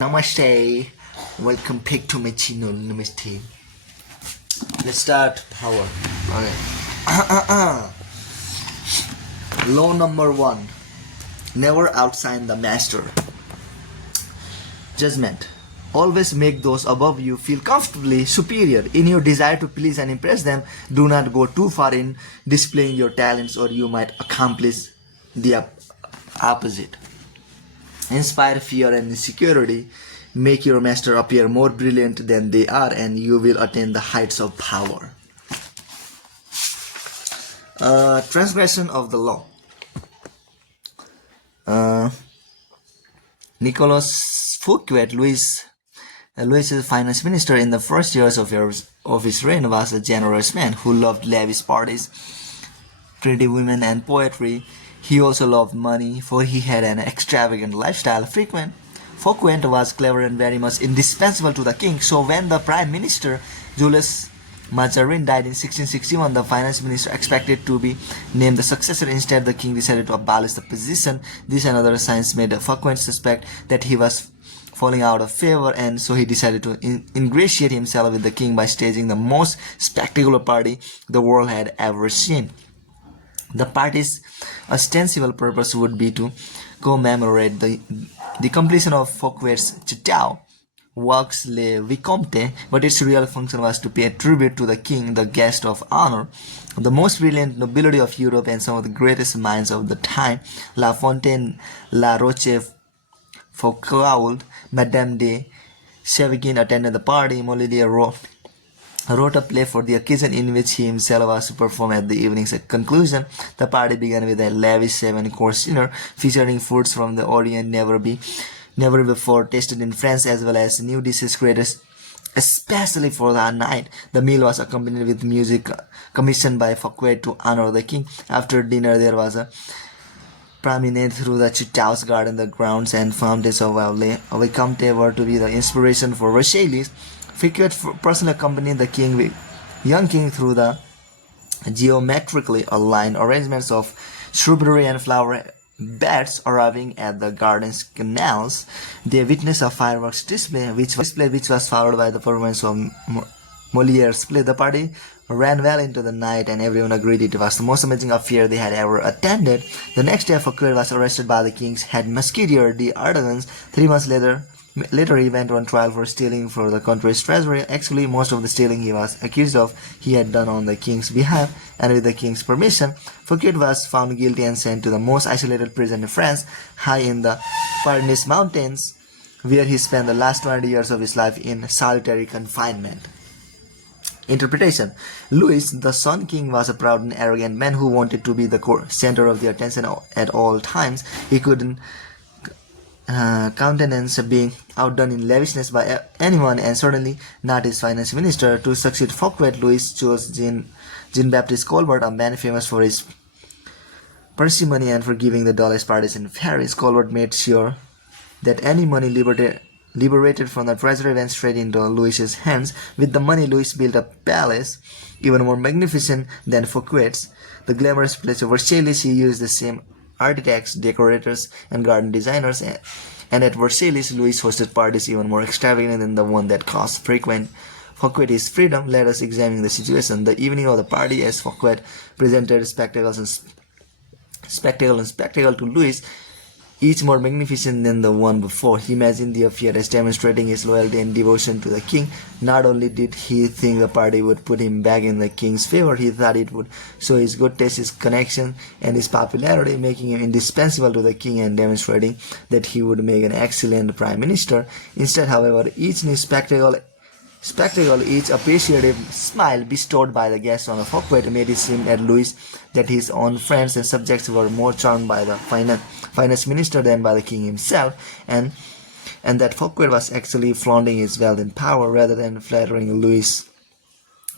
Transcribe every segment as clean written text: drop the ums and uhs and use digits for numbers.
Namaste. Welcome back to my channel. Namaste. Let's start power. Okay. Law number 1. Never outshine the master. Judgment. Always make those above you feel comfortably superior. In your desire to please and impress them, do not go too far in displaying your talents, or you might accomplish the opposite. Inspire fear and insecurity. Make your master appear more brilliant than they are, and you will attain the heights of power. Transgression of the law. Nicolas Fouquet, Louis's finance minister in the first years of his reign, was a generous man who loved lavish parties, pretty women, and poetry. He also loved money, for he had an extravagant lifestyle. Fouquet was clever and very much indispensable to the king, so when the prime minister, Jules Mazarin, died in 1661, the finance minister expected to be named the successor. Instead, the king decided to abolish the position. This and other signs made Fouquet suspect that he was falling out of favor, and so he decided to ingratiate himself with the king by staging the most spectacular party the world had ever seen. The party's ostensible purpose would be to commemorate the completion of Fouquet's Château works Les Vicomtes, but its real function was to pay a tribute to the king, the guest of honor. The most brilliant nobility of Europe and some of the greatest minds of the time, La Fontaine, La Rochefoucauld, Madame de Sévigné, attended the party. Molière wrote a play for the occasion in which he himself was to perform at the evening's conclusion. The party began with a lavish 7-course dinner featuring foods from the Orient never before tasted in France, as well as new dishes created especially for that night. The meal was accompanied with music commissioned by Fouquet to honor the king. After dinner, there was a promenade through the Château's garden. The grounds and fountains of Les Vicomtes were to be the inspiration for Versailles. Fouquet personally accompanied the young king through the geometrically aligned arrangements of shrubbery and flower beds. Arriving at the garden's canals, they witnessed a fireworks display, which was followed by the performance of Moliere's play. The party ran well into the night, and everyone agreed it was the most amazing affair they had ever attended. The next day, Fouquet was arrested by the king's head musketeer, d'Artagnan. 3 months later, he went on trial for stealing for the country's treasury. Actually, most of the stealing he was accused of he had done on the king's behalf and with the king's permission. Fouquet was found guilty and sent to the most isolated prison in France, high in the Pyrenees Mountains, where he spent the last 20 years of his life in solitary confinement. Interpretation. Louis, the Sun King, was a proud and arrogant man who wanted to be the center of the attention at all times. He couldn't countenance being outdone in lavishness by anyone, and certainly not his finance minister. To succeed Fouquet, Louis chose Jean-Baptiste Colbert, a man famous for his parsimony and for giving the dullest parties in Paris. Colbert made sure that any money liberated from the treasury went straight into Louis's hands. With the money, Louis built a palace even more magnificent than Fouquet's, the glamorous place of Versailles. He used the same architects, decorators, and garden designers, and at Versailles, Louis hosted parties even more extravagant than the one that cost Fouquet his freedom. Let us examine the situation. The evening of the party, as Fouquet presented spectacle to Louis, each more magnificent than the one before. He imagined the affair as demonstrating his loyalty and devotion to the king. Not only did he think the party would put him back in the king's favor, he thought it would show his good taste, his connection, and his popularity, making him indispensable to the king and demonstrating that he would make an excellent prime minister. Instead, however, each new spectacle, each appreciative smile bestowed by the guests on Fouquet made it seem at Louis that his own friends and subjects were more charmed by the finance minister than by the king himself, and that Fouquet was actually flaunting his wealth and power rather than flattering Louis.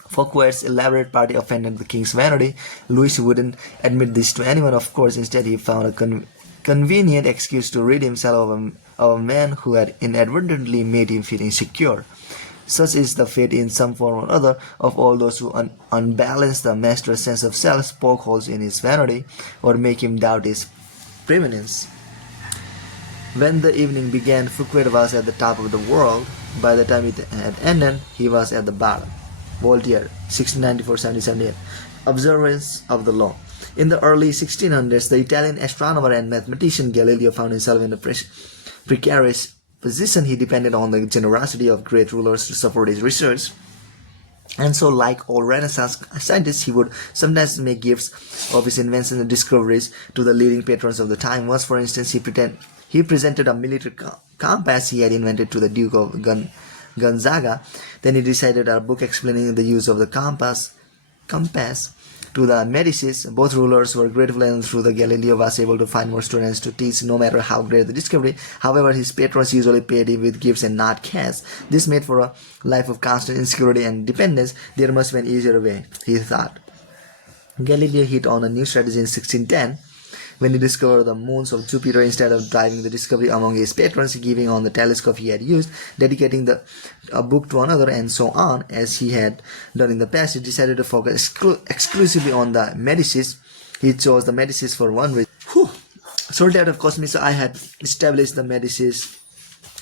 Fouquet's elaborate party offended the king's vanity. Louis wouldn't admit this to anyone, of course. Instead, he found a convenient excuse to rid himself of a man who had inadvertently made him feel insecure. Such is the fate, in some form or other, of all those who unbalance the master's sense of self, poke holes in his vanity, or make him doubt his preeminence. When the evening began, Fouquet was at the top of the world. By the time it had ended, he was at the bottom. Voltaire, 1694-1778. Observance of the law. In the early 1600s, the Italian astronomer and mathematician Galileo found himself in a precarious position. He depended on the generosity of great rulers to support his research. And so, like all Renaissance scientists, he would sometimes make gifts of his inventions and discoveries to the leading patrons of the time. Once, for instance, he presented a military compass he had invented to the Duke of Gonzaga. Then he recited a book explaining the use of the compass to the Medicis. Both rulers were grateful, and through the Galileo was able to find more students to teach, no matter how great the discovery. However, his patrons usually paid him with gifts and not cash. This made for a life of constant insecurity and dependence. There must be an easier way, he thought. Galileo hit on a new strategy in 1610 when he discovered the moons of Jupiter. Instead of driving the discovery among his patrons, giving on the telescope he had used, dedicating a book to another, and so on, as he had done in the past, he decided to focus exclusively on the Medicis. He chose the Medicis for one reason. Soldat of Cosmis, I had established the Medicis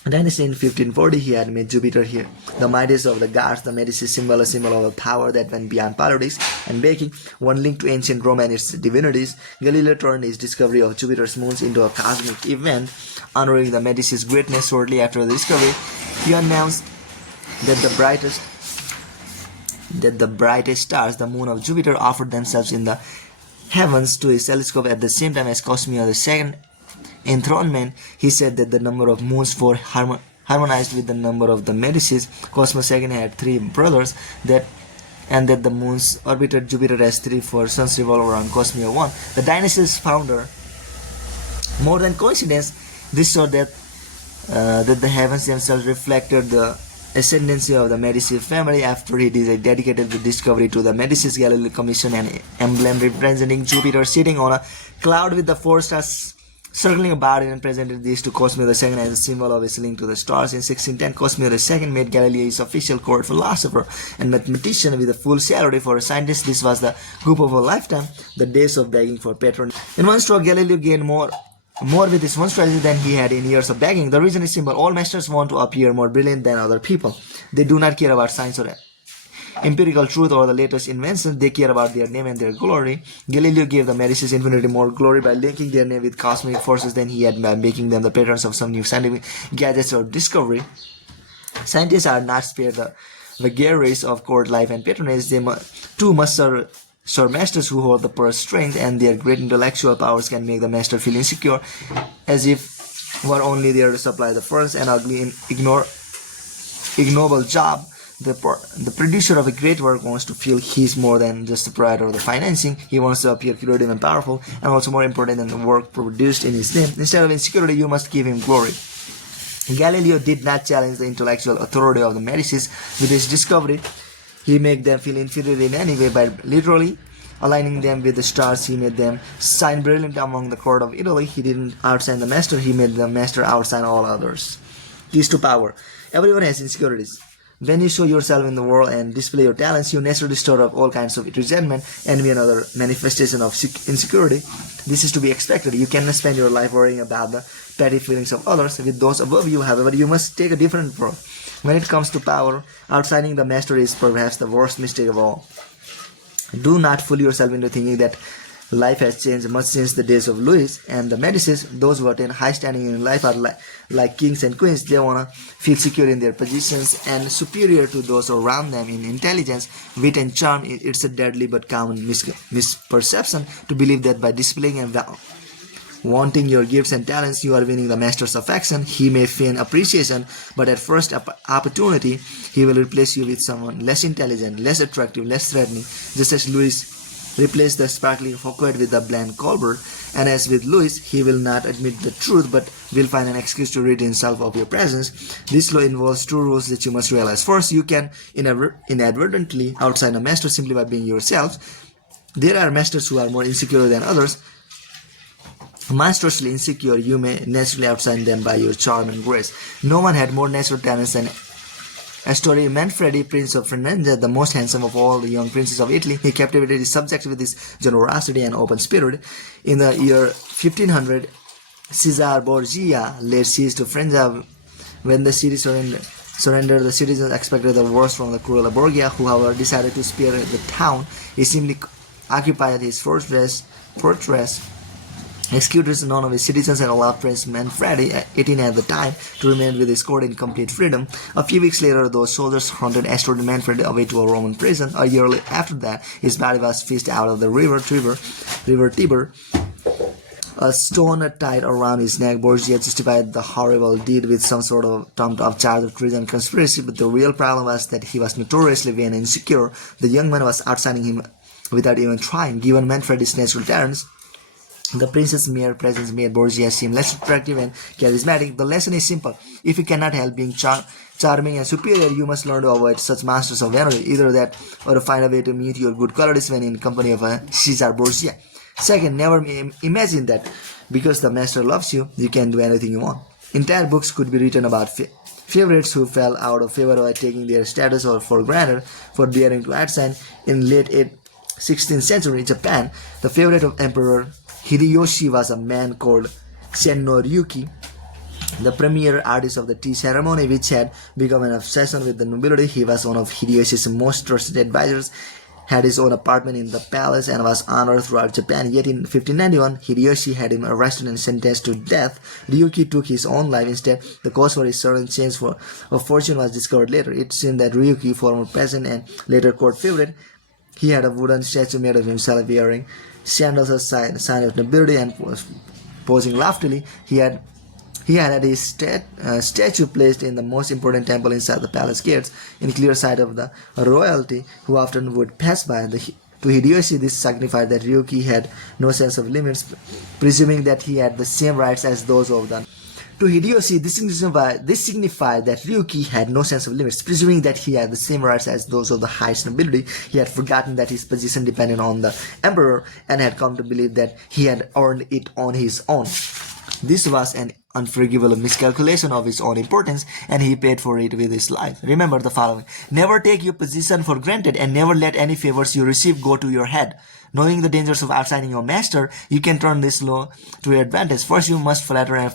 dynasty in 1540. He had made Jupiter here the Midas of the gods, the Medici symbol, a symbol of a power that went beyond politics and baking, one link to ancient Rome and its divinities. Galileo turned his discovery of Jupiter's moons into a cosmic event, honoring the Medici's greatness. Shortly after the discovery, he announced that the brightest stars, the moon of Jupiter, offered themselves in the heavens to his telescope at the same time as Cosmio II enthronement. He said that the number of moons harmonized with the number of the Medicis. Cosmo II had 3 brothers, and that the moons orbited Jupiter as 3 suns revolve around Cosmio I, the dynasty's founder. More than coincidence, this showed that the heavens themselves reflected the ascendancy of the Medici family. After he dedicated the discovery to the Medicis, Galileo commissioned an emblem representing Jupiter sitting on a cloud with the 4 stars circling about it, and presented this to Cosmo II as a symbol of his link to the stars. In 1610, Cosmo II made Galileo his official court philosopher and mathematician with a full salary. For a scientist, this was the hope of a lifetime, the days of begging for patronage. In one stroke, Galileo gained more with this one strategy than he had in years of begging. The reason is simple. All masters want to appear more brilliant than other people. They do not care about science or empirical truth or the latest inventions. They care about their name and their glory. Galileo gave the Medicis infinitely more glory by linking their name with cosmic forces than he had by making them the patrons of some new scientific gadgets or discovery. Scientists are not spared the vagaries of court life and patronage. They too must serve masters who hold the purse strings, and their great intellectual powers can make the master feel insecure, as if were only there to supply the first and ugly and ignoble job. The producer of a great work wants to feel he's more than just the provider of the financing. He wants to appear creative and powerful, and also more important than the work produced in his name. Instead of insecurity, you must give him glory. Galileo did not challenge the intellectual authority of the Medicis with his discovery. He made them feel inferior in any way by literally aligning them with the stars. He made them shine brilliant among the court of Italy. He didn't outshine the master. He made the master outshine all others. Keys to power. Everyone has insecurities. When you show yourself in the world and display your talents, you naturally stir up all kinds of resentment, envy, and other manifestation of insecurity. This is to be expected. You cannot spend your life worrying about the petty feelings of others. With those above you, however, you must take a different approach. When it comes to power, outshining the master is perhaps the worst mistake of all. Do not fool yourself into thinking that life has changed much since the days of Louis and the Medicis. Those who attain high standing in life are like kings and queens. They want to feel secure in their positions and superior to those around them in intelligence, wit, and charm. It's a deadly but common misperception to believe that by displaying and wanting your gifts and talents, you are winning the master's affection. He may feign appreciation, but at first opportunity, he will replace you with someone less intelligent, less attractive, less threatening, just as Louis replaced the sparkling Fouquet with the bland Colbert. And as with Louis, he will not admit the truth but will find an excuse to rid himself of your presence. This law involves 2 rules that you must realize. First, you can inadvertently outshine a master simply by being yourself. There are masters who are more insecure than others. Monstrously insecure, you may naturally outshine them by your charm and grace. No one had more natural talents than Astorre Manfredi, Prince of Firenze, the most handsome of all the young princes of Italy. He captivated his subjects with his generosity and open spirit. In the year 1500, Caesar Borgia laid siege to Faenza. When the city surrendered, the citizens expected the worst from the cruel Borgia, who however decided to spare the town. He simply occupied his fortress, executed none of his citizens, and allowed Prince Manfredi, 18 at the time, to remain with his court in complete freedom. A few weeks later, those soldiers hunted extorted Manfredi away to a Roman prison. A year after that, his body was fished out of the river Tiber. A stone tied around his neck. Borgia justified the horrible deed with some sort of trumped-up charge of treason and conspiracy, but the real problem was that he was notoriously vain and insecure. The young man was outshining him without even trying. Given Manfredi's natural talents, the prince's mere presence made Borgia seem less attractive and charismatic. The lesson is simple. If you cannot help being charming and superior, you must learn to avoid such masters of vanity. Either that or to find a way to meet your good qualities when in company of a Caesar Borgia. Second, never imagine that because the master loves you, you can do anything you want. Entire books could be written about favorites who fell out of favor by taking their status or for granted for daring to outshine. In late 16th century Japan, the favorite of Emperor Hideyoshi was a man called Senno Ryuki, the premier artist of the tea ceremony, which had become an obsession with the nobility. He was one of Hideyoshi's most trusted advisors, had his own apartment in the palace, and was honored throughout Japan. Yet in 1591, Hideyoshi had him arrested and sentenced to death. Ryuki took his own life instead. The cause for his sudden change of fortune was discovered later. It seemed that Ryuki, former peasant and later court favorite, he had a wooden statue made of himself wearing sandals, a sign of nobility, and posing loftily. He had his statue placed in the most important temple inside the palace gates, in clear sight of the royalty, who often would pass by. To Hideyoshi, this signified that Ryuki had no sense of limits, presuming that he had the same rights as those of the To Hideyoshi, this signified that Ryuki had no sense of limits, presuming that he had the same rights as those of the highest nobility. He had forgotten that his position depended on the emperor and had come to believe that he had earned it on his own. This was an unforgivable miscalculation of his own importance, and he paid for it with his life. Remember the following. Never take your position for granted, and never let any favors you receive go to your head. Knowing the dangers of outshining your master, you can turn this law to your advantage. First, you must flatter and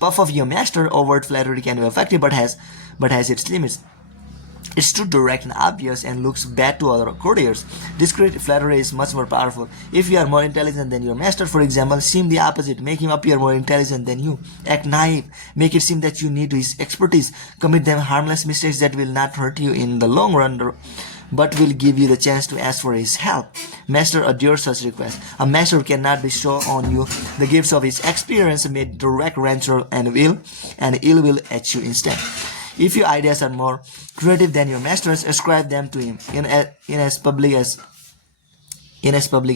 puff of your master. Overt flattery can be effective, but has its limits. It's too direct and obvious and looks bad to other courtiers. Discreet flattery is much more powerful. If you are more intelligent than your master, for example, seem the opposite. Make him appear more intelligent than you. Act naive. Make it seem that you need his expertise. Commit them harmless mistakes that will not hurt you in the long run, but will give you the chance to ask for his help. Master adores such requests. A master cannot bestow on you the gifts of his experience, may direct rancor and ill will at you instead. If your ideas are more creative than your master's, ascribe them to him in as public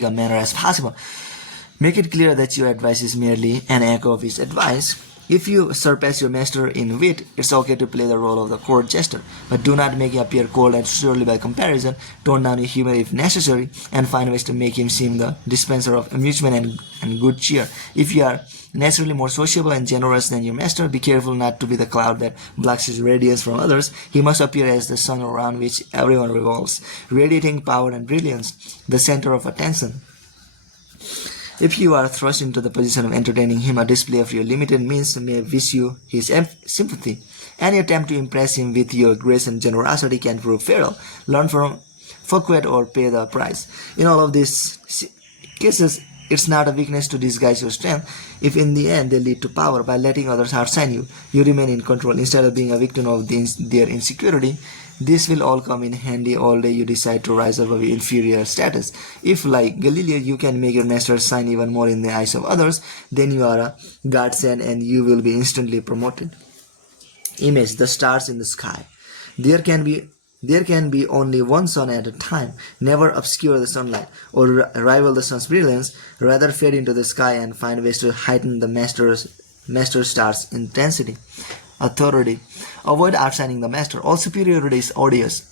a manner as possible. Make it clear that your advice is merely an echo of his advice. If you surpass your master in wit, it's okay to play the role of the court jester, but do not make him appear cold and surly by comparison. Tone down your humor if necessary, and find ways to make him seem the dispenser of amusement and good cheer. If you are naturally more sociable and generous than your master, be careful not to be the cloud that blocks his radiance from others. He must appear as the sun around which everyone revolves, radiating power and brilliance, the center of attention. If you are thrust into the position of entertaining him, a display of your limited means may wish you his sympathy. Any attempt to impress him with your grace and generosity can prove fatal. Learn from Fouquet or pay the price. In all of these cases, it's not a weakness to disguise your strength. If in the end they lead to power, by letting others outshine you, you remain in control instead of being a victim of their insecurity. This will all come in handy all day you decide to rise above your inferior status. If, like Galileo, you can make your master shine even more in the eyes of others, then you are a godsend and you will be instantly promoted. Image: the stars in the sky. There can be only one sun at a time. Never obscure the sunlight or rival the sun's brilliance. Rather fade into the sky and find ways to heighten the master star's intensity. Authority. Avoid outshining the master. All superiority is odious.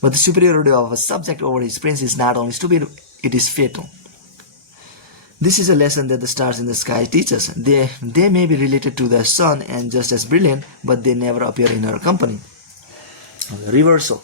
But the superiority of a subject over his prince is not only stupid, it is fatal. This is a lesson that the stars in the sky teach us. They may be related to the sun and just as brilliant, but they never appear in our company. Reversal.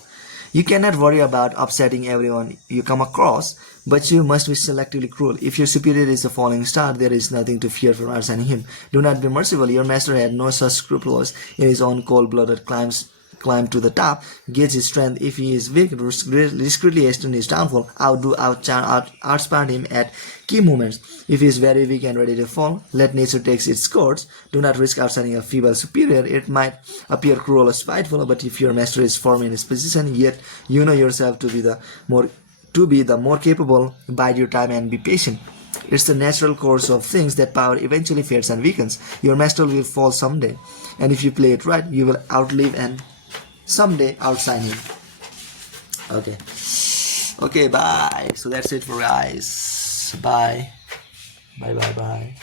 You cannot worry about upsetting everyone you come across, but you must be selectively cruel. If your superior is a falling star, there is nothing to fear from assigning him. Do not be merciful. Your master had no such scruples in his own cold-blooded climb to the top, gauge his strength. If he is weak, discreetly hasten his downfall, outsmart him at key moments. If he is very weak and ready to fall, let nature take its course. Do not risk outshining a feeble superior. It might appear cruel or spiteful, but if your master is firm in his position, yet you know yourself to be the more capable, bide your time and be patient. It's the natural course of things that power eventually fades and weakens. Your master will fall someday, and if you play it right, you will outlive and someday outshine him. Okay, bye. So that's it for guys. Bye. Bye.